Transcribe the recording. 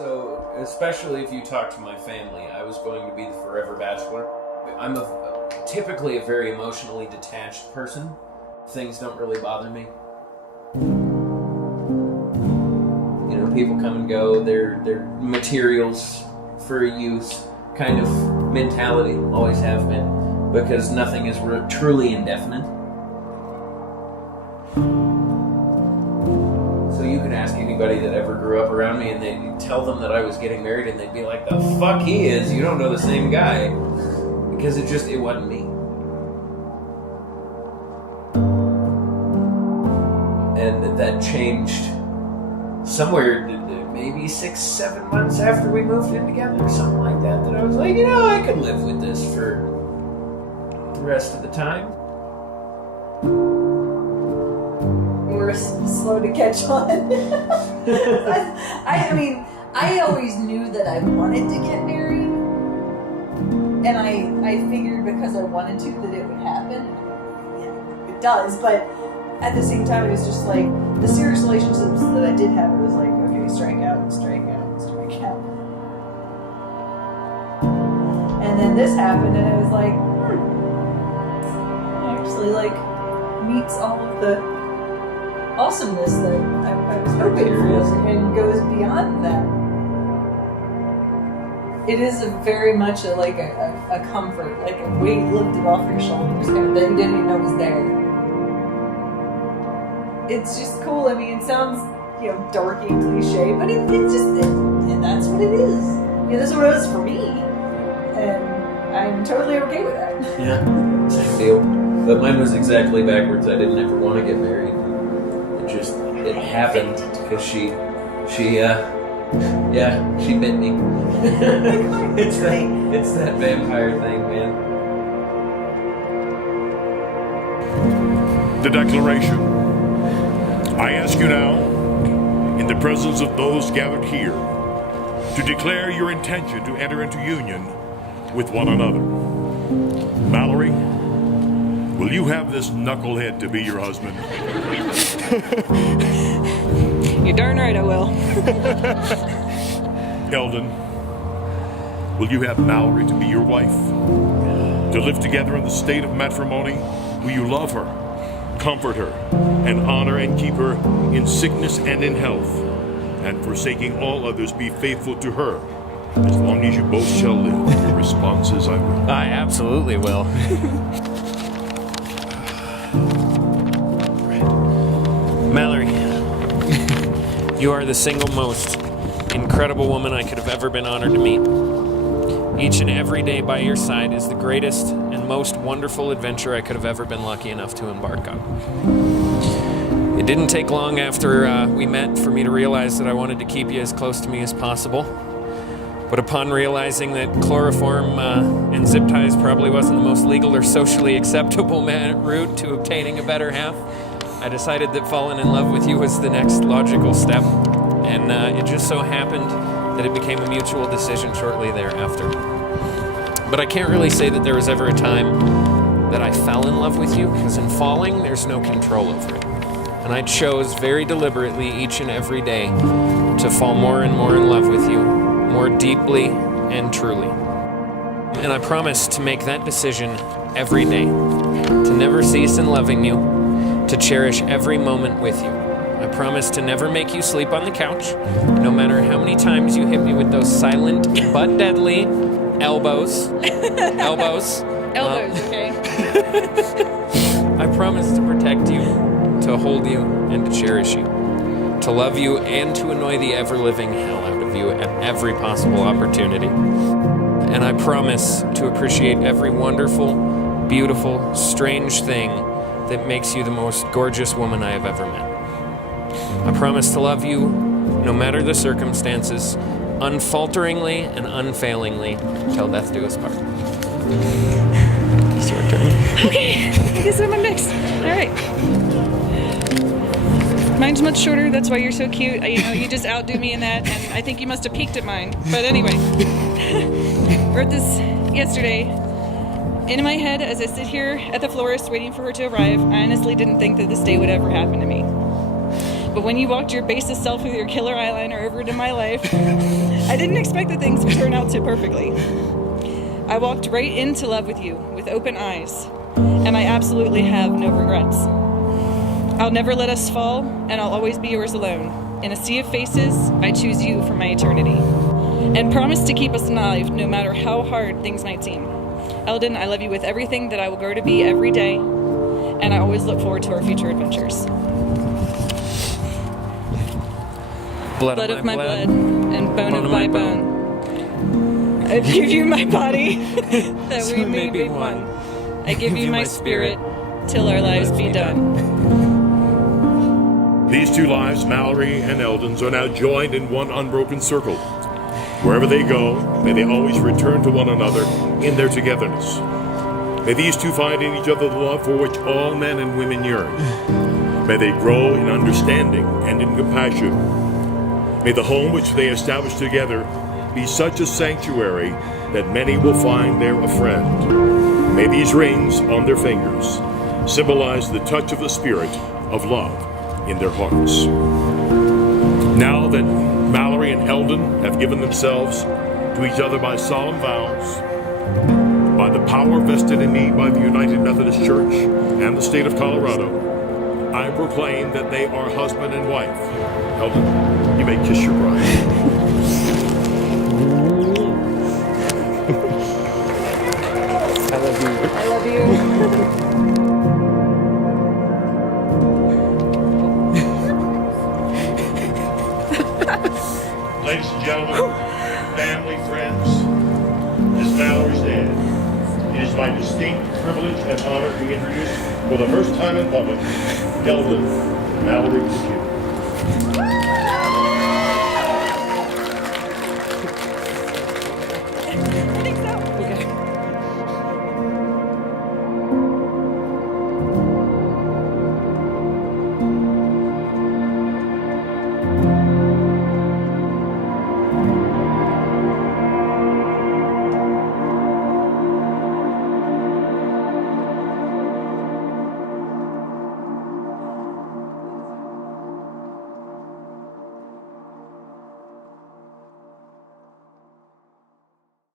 So, especially if you talk to my family, I was going to be the forever bachelor. I'm typically a very emotionally detached person. Things don't really bother me. You know, people come and go. They're materials for use kind of mentality, always have been, because nothing is truly indefinite. So you could ask anybody that ever grew up around me and they'd tell them that I was getting married and they'd be like, the fuck he is, you don't know the same guy. Because it wasn't me. And that changed somewhere, maybe 6-7 months after we moved in together, something like that, that I was like, I could live with this for the rest of the time. We were slow to catch on. I mean, I always knew that I wanted to get married. And I figured because I wanted to that it would happen. Yeah, it does, but at the same time, it was just like the serious relationships that I did have, it was like, okay, strike out, strike out, strike out. And then this happened, and it was like, it actually like meets all of the awesomeness that I was hoping for, and goes beyond that. It is very much a comfort, like a weight lifted off your shoulders, kind of that you didn't even know was there. It's just cool. I mean, it sounds, dorky and cliche, but it's just, and that's what it is. That's what it is for me, and I'm totally okay with that. Yeah, same deal. But mine was exactly backwards. I didn't ever want to get married. It happened because she bit me. It's that vampire thing, man. The declaration. I ask you now, in the presence of those gathered here, to declare your intention to enter into union with one another. Mallory, will you have this knucklehead to be your husband? You're darn right I will. Eldon, will you have Mallory to be your wife? To live together in the state of matrimony? Will you love her, comfort her, and honor and keep her in sickness and in health, and forsaking all others, be faithful to her, as long as you both shall live? Your response is, I will. I absolutely will. Mallory, you are the single most incredible woman I could have ever been honored to meet. Each and every day by your side is the greatest and most wonderful adventure I could have ever been lucky enough to embark on. It didn't take long after we met for me to realize that I wanted to keep you as close to me as possible. But upon realizing that chloroform and zip ties probably wasn't the most legal or socially acceptable route to obtaining a better half, I decided that falling in love with you was the next logical step. And it just so happened that it became a mutual decision shortly thereafter. But I can't really say that there was ever a time that I fell in love with you, because in falling, there's no control over it. And I chose very deliberately each and every day to fall more and more in love with you, more deeply and truly. And I promise to make that decision every day, to never cease in loving you, to cherish every moment with you. I promise to never make you sleep on the couch, no matter how many times you hit me with those silent but deadly elbows. Elbows, okay. I promise to protect you, to hold you, and to cherish you, to love you and to annoy the ever-living hell out of you at every possible opportunity. And I promise to appreciate every wonderful, beautiful, strange thing that makes you the most gorgeous woman I have ever met. I promise to love you, no matter the circumstances, unfalteringly and unfailingly, till death do us part. It's your turn. Okay, I guess I'm next. All right. Mine's much shorter, that's why you're so cute. You just outdo me in that, and I think you must have peeked at mine. But anyway, wrote this yesterday. In my head, as I sit here at the florist waiting for her to arrive, I honestly didn't think that this day would ever happen to me. But when you walked your basest self with your killer eyeliner over into my life, I didn't expect that things would turn out so perfectly. I walked right into love with you with open eyes, and I absolutely have no regrets. I'll never let us fall, and I'll always be yours alone. In a sea of faces, I choose you for my eternity. And promise to keep us alive no matter how hard things might seem. Eldon, I love you with everything that I will grow to be every day, and I always look forward to our future adventures. Blood of my blood, and bone of my bone. I give you my body, that So we may be one. I give you my spirit, till our lives be done. These two lives, Mallory and Eldon's, are now joined in one unbroken circle. Wherever they go, may they always return to one another in their togetherness. May these two find in each other the love for which all men and women yearn. May they grow in understanding and in compassion. May the home which they establish together be such a sanctuary that many will find there a friend. May these rings on their fingers symbolize the touch of the spirit of love in their hearts. Now that Mallory and Eldon have given themselves to each other by solemn vows, by the power vested in me by the United Methodist Church and the state of Colorado, I proclaim that they are husband and wife. Eldon, you may kiss your bride. I love you. I love you. Ladies and gentlemen, family, friends, as Mallory's dad, it is my distinct privilege and honor to introduce, for the first time in public, Eldon and Mallory to you.